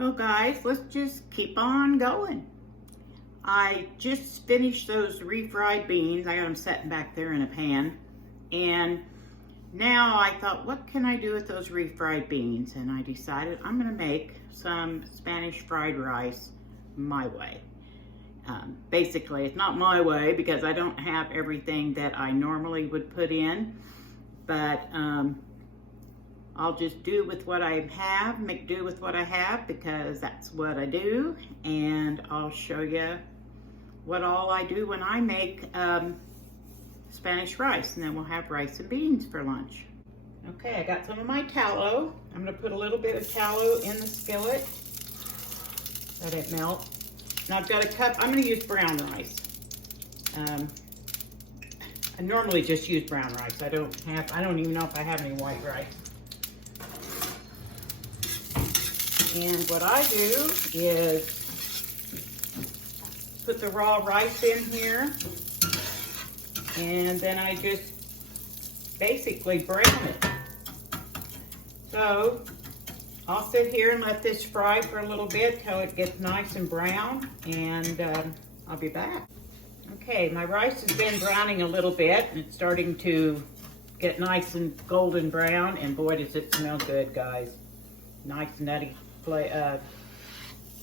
Well guys, let's just keep on going. I just finished those refried beans. I got them sitting back there in a pan. And now I thought, what can I do with those refried beans? And I decided I'm gonna make some Spanish fried rice my way. Basically, it's not my way because I don't have everything that I normally would put in, but I'll just do with what I have, make do with what I have, because that's what I do. And I'll show you what all I do when I make Spanish rice, and then we'll have rice and beans for lunch. Okay, I got some of my tallow. I'm gonna put a little bit of tallow in the skillet, let it melt. Now I've got a cup, I'm gonna use brown rice. I normally just use brown rice. I don't even know if I have any white rice. And what I do is put the raw rice in here, and then I just basically brown it. So I'll sit here and let this fry for a little bit till it gets nice and brown, and I'll be back. Okay, my rice has been browning a little bit, and it's starting to get nice and golden brown, and boy does it smell good, guys. Nice nutty,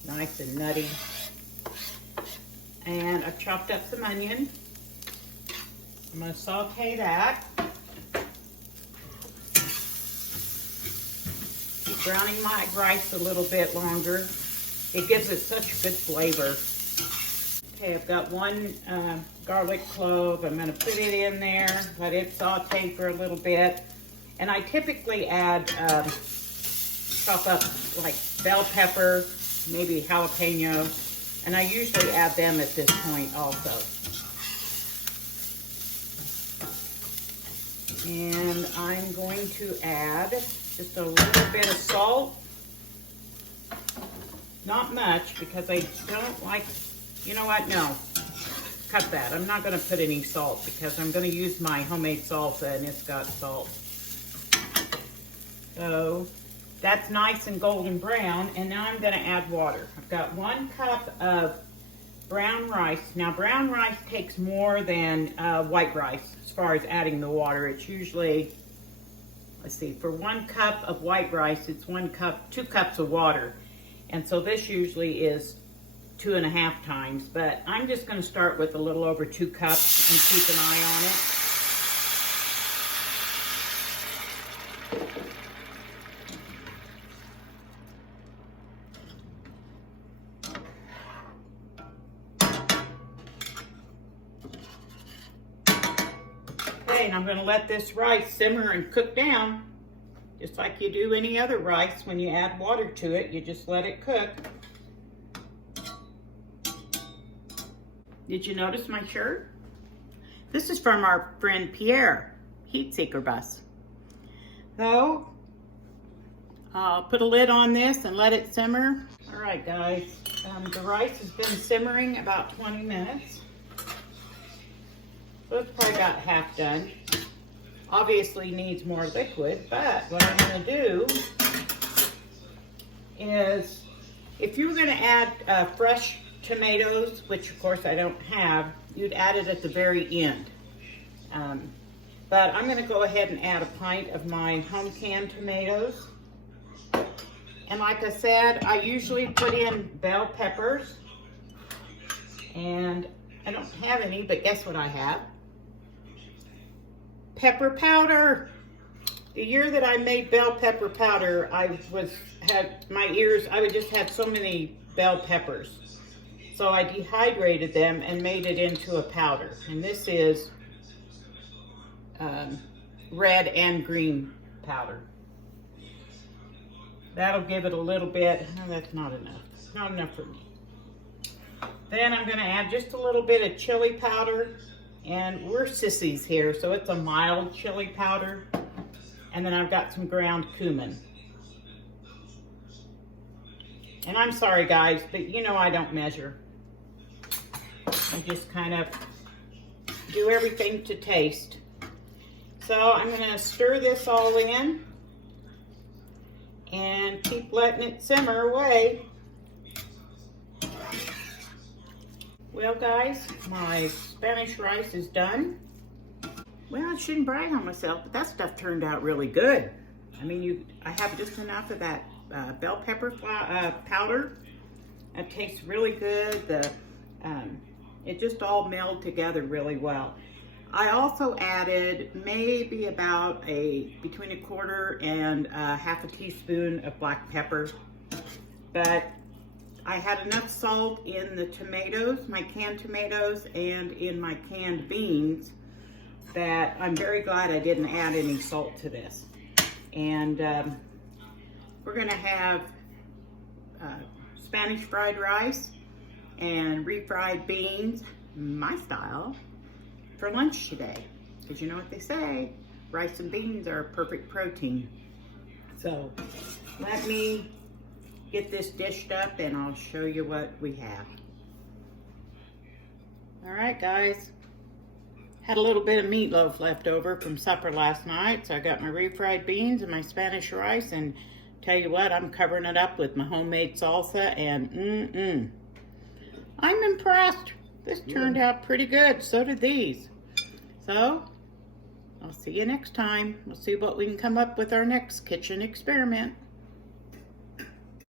nice and nutty. And I've chopped up some onion. I'm gonna saute that. Keep browning my rice a little bit longer. It gives it such good flavor. Okay, I've got one garlic clove. I'm gonna put it in there, let it saute for a little bit. And I typically add, chop up like bell pepper, maybe jalapeno, and I usually add them at this point also. And I'm going to add just a little bit of salt. Not much, because I don't like, you know what, no, cut that. I'm not gonna put any salt because I'm gonna use my homemade salsa and it's got salt. So that's nice and golden brown, and now I'm gonna add water. I've got 1 cup of brown rice. Now brown rice takes more than white rice as far as adding the water. It's usually, let's see, for 1 cup of white rice, it's 2 cups of water. And so this usually is 2.5 times, but I'm just gonna start with a little over 2 cups and keep an eye on it. And I'm going to let this rice simmer and cook down, just like you do any other rice. When you add water to it, you just let it cook. Did you notice my shirt? This is from our friend Pierre, Heat Seeker Bus. So I'll put a lid on this and let it simmer. All right, guys, the rice has been simmering about 20 minutes. So it's probably about half done. Obviously needs more liquid, but what I'm gonna do is, if you were gonna add fresh tomatoes, which of course I don't have, you'd add it at the very end. But I'm gonna go ahead and add a pint of my home canned tomatoes. And like I said, I usually put in bell peppers, and I don't have any, but guess what I have? Pepper powder. The year that I made bell pepper powder, I would just have so many bell peppers. So I dehydrated them and made it into a powder. And this is red and green powder. That'll give it a little bit. No, that's not enough. It's not enough for me. Then I'm gonna add just a little bit of chili powder. And we're sissies here, so it's a mild chili powder. And then I've got some ground cumin. And I'm sorry guys, but you know I don't measure. I just kind of do everything to taste. So I'm gonna stir this all in. and keep letting it simmer away. Well guys, my Spanish rice is done. Well, I shouldn't brag on myself, but that stuff turned out really good. I mean, I have just enough of that bell pepper powder. It tastes really good. It just all melded together really well. I also added maybe about between a quarter and half a teaspoon of black pepper. But I had enough salt in the tomatoes, my canned tomatoes, and in my canned beans that I'm very glad I didn't add any salt to this. And we're gonna have Spanish fried rice and refried beans, my style, for lunch today. Because you know what they say, rice and beans are perfect protein. So let me get this dished up and I'll show you what we have. All right, guys. Had a little bit of meatloaf left over from supper last night, so I got my refried beans and my Spanish rice, and tell you what, I'm covering it up with my homemade salsa, and I'm impressed. This turned out pretty good. So did these. So, I'll see you next time. We'll see what we can come up with our next kitchen experiment.